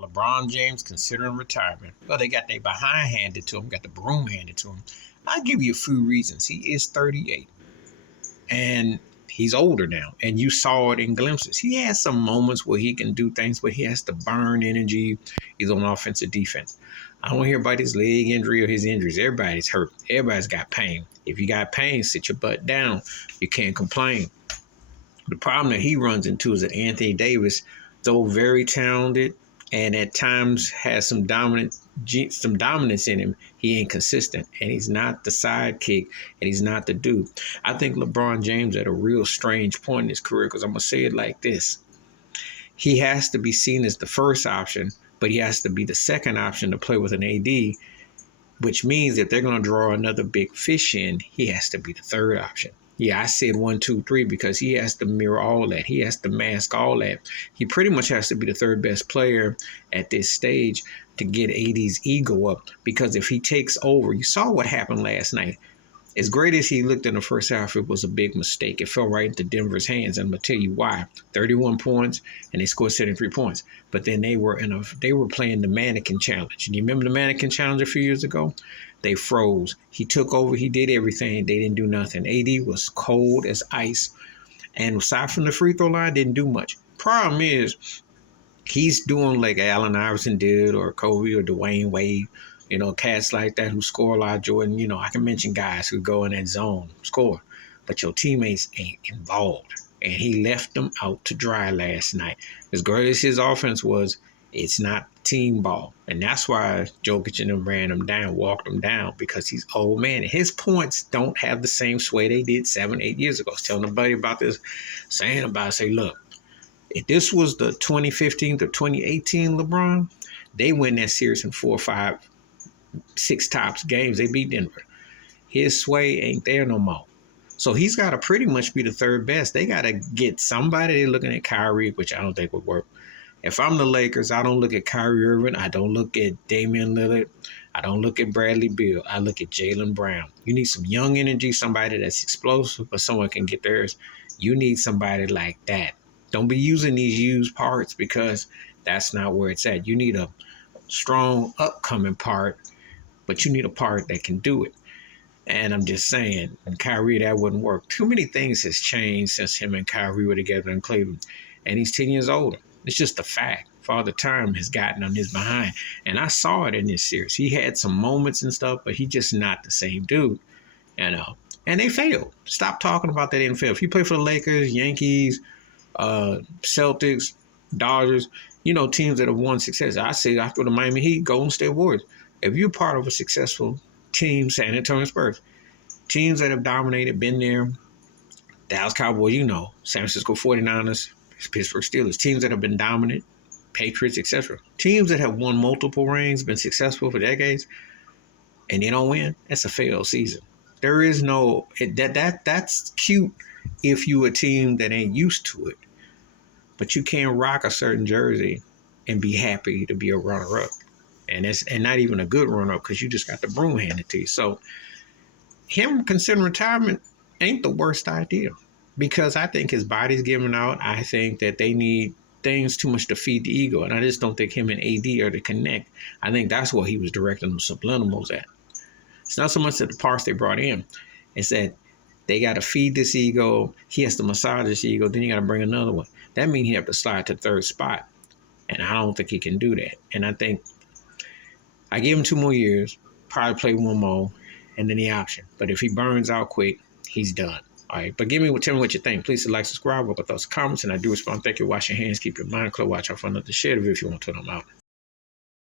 LeBron James considering retirement. Well, they got their behind handed to him, got the broom handed to him. I'll give you a few reasons. He is 38 and he's older now, and you saw it in glimpses. He has some moments where he can do things, but he has to burn energy. He's on offense or defense. I don't hear about his leg injury or his injuries. Everybody's hurt. Everybody's got pain. If you got pain, sit your butt down. You can't complain. The problem that he runs into is that Anthony Davis, though very talented and at times has some dominance in him, he ain't consistent, and he's not the sidekick, and he's not the dude. I think LeBron James at a real strange point in his career, because I'm gonna say it like this: he has to be seen as the first option, but he has to be the second option to play with an AD, which means if they're going to draw another big fish in, he has to be the third option. Yeah, I said 1, 2, 3 because he has to mirror all that. He has to mask all that. He pretty much has to be the third best player at this stage to get AD's ego up, because if he takes over, you saw what happened last night. As great as he looked in the first half, it was a big mistake. It fell right into Denver's hands, and I'm gonna tell you why. 31 points, and they scored 73 points. But then they were playing the mannequin challenge. And you remember the mannequin challenge a few years ago? They froze. He took over. He did everything. They didn't do nothing. AD was cold as ice, and aside from the free throw line, didn't do much. Problem is, he's doing like Allen Iverson did, or Kobe, or Dwayne Wade. Cats like that who score a lot. Jordan, I can mention guys who go in that zone, score, but your teammates ain't involved. And he left them out to dry last night. As great as his offense was, it's not team ball. And that's why Jokic and them ran him down, walked him down, because he's old man. And his points don't have the same sway they did 7, 8 years ago. I was telling a buddy about this, say, look, if this was the 2015 to 2018 LeBron, they win that series in 4 or 5, 6 tops games. They beat Denver. His sway ain't there no more. So he's got to pretty much be the third best. They got to get somebody. They're looking at Kyrie, which I don't think would work. If I'm the Lakers, I don't look at Kyrie Irving. I don't look at Damian Lillard. I don't look at Bradley Beal. I look at Jaylen Brown. You need some young energy, somebody that's explosive, but someone can get theirs. You need somebody like that. Don't be using these used parts, because that's not where it's at. You need a strong upcoming part, but you need a part that can do it. And I'm just saying, and Kyrie, that wouldn't work. Too many things has changed since him and Kyrie were together in Cleveland. And he's 10 years older. It's just a fact. Father Time has gotten on his behind. And I saw it in this series. He had some moments and stuff, but he's just not the same dude. And they failed. Stop talking about that NFL. If you play for the Lakers, Yankees, Celtics, Dodgers, teams that have won success. I say after the Miami Heat, Golden State Warriors. If you're part of a successful team, San Antonio Spurs, teams that have dominated, been there, Dallas Cowboys, San Francisco 49ers, Pittsburgh Steelers, teams that have been dominant, Patriots, etc. Teams that have won multiple rings, been successful for decades, and they don't win, that's a failed season. There is no, that's cute if you a team that ain't used to it, but you can't rock a certain jersey and be happy to be a runner-up. And not even a good run-up, because you just got the broom handed to you. So him considering retirement ain't the worst idea, because I think his body's giving out. I think that they need things too much to feed the ego. And I just don't think him and AD are to connect. I think that's what he was directing them subliminals at. It's not so much that the parts they brought in. It's that they got to feed this ego. He has to massage this ego. Then you got to bring another one. That means he have to slide to third spot. And I don't think he can do that. And I think I give him 2 more years, probably play 1 more, and then the option. But if he burns out quick, he's done. All right. But tell me what you think. Please like, subscribe, with thoughts, comments, and I do respond. Thank you. Wash your hands. Keep your mind clear. Watch out for another share of it if you want to turn them out.